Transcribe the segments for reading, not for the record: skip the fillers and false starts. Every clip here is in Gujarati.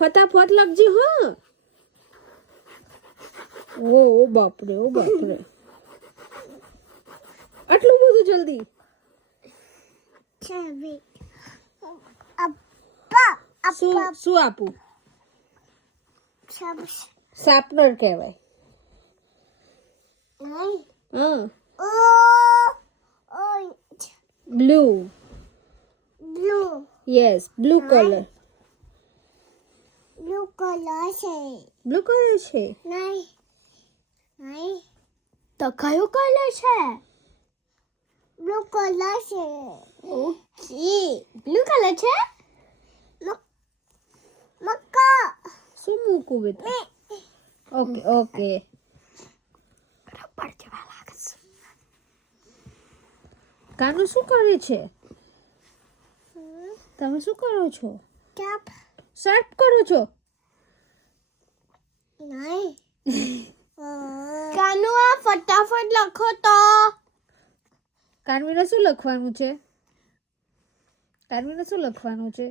ફટાફટ લખજે હા. ઓ બાપરે ઓ બાપરે, આટલું બધું જલ્દી? શું આપું? શાર્પનર કહેવાય. હા, blue. Yes, blue colour. Blue colour છે? તો કયો કલર છે? બ્લુ કલર છે. ઓકે, બ્લુ કલર છે. મક્કા શું મૂકું બેટા? Okay okay. રબર જેવા લાગે છે. કાનું શું કરે છે? તમે શું કરો છો? શાર્પ કરો છો? કાનુ આ ફટાફટ લખો તો. કાનવીને શું લખવાનું છે? કાનવીને શું લખવાનું છે?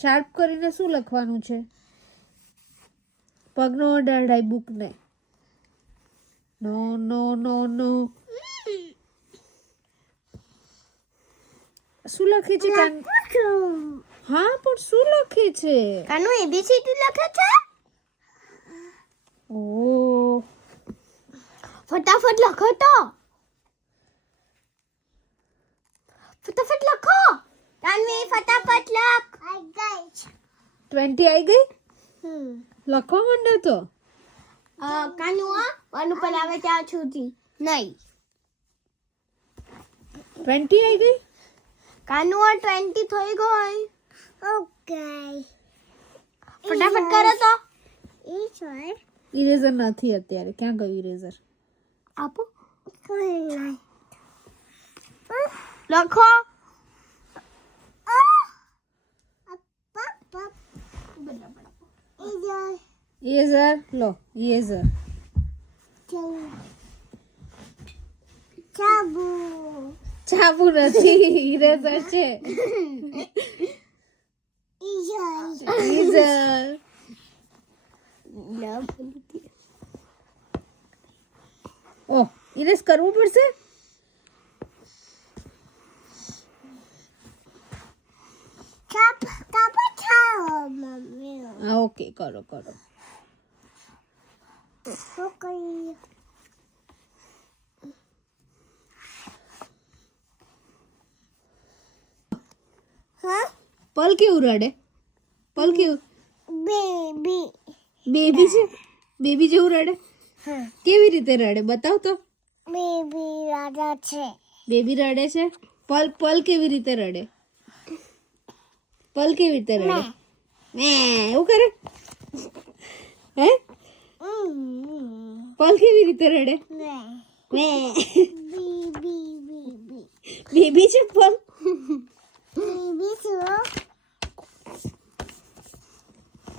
શાર્પ કરીને શું લખવાનું છે? પગનો અડાડાય બુકને. નો નો નો નો. શું લખે છે કાન? હા પણ શું લખે છે? કાનુ એબીસીડી લખે છે. ઓ ફટાફટ લખો તો. ફટાફટ લખો. કાનવી ફટાફટ લખ. 20 આવી ગઈ? લખવા માંડો તો. કાનુ આ वन ઉપર આવે ત્યાં સુધી નહીં. 20 આવી ગઈ? કાનુ આ 20 થઈ ગઈ. ઓકે, ફટાફટ કરો તો. ઇરેઝર નથી અત્યારે. ક્યાં ગયું ઇરેઝર? આપો. લખો. ઇરેઝર લો. ઇરેઝર. ચાબુ નથી, ઇરેઝર છે. ઇરેઝર. ઓહ, ઇરેઝ કરવું પડશે? હા ઓકે, કરો કરો. પલ કેવું રડે? પલ કેવું? બેબી છે? બેબી જેવું રડે? કેવી રીતે રડે બતાવ તો. બેબી રડે છે? પલ પલ કેવી રીતે રડે? પલ કેવી રીતે રડે? મે એવું કરે? હે? પલ કેવી રીતે રડે? મે બેબી છે પલ?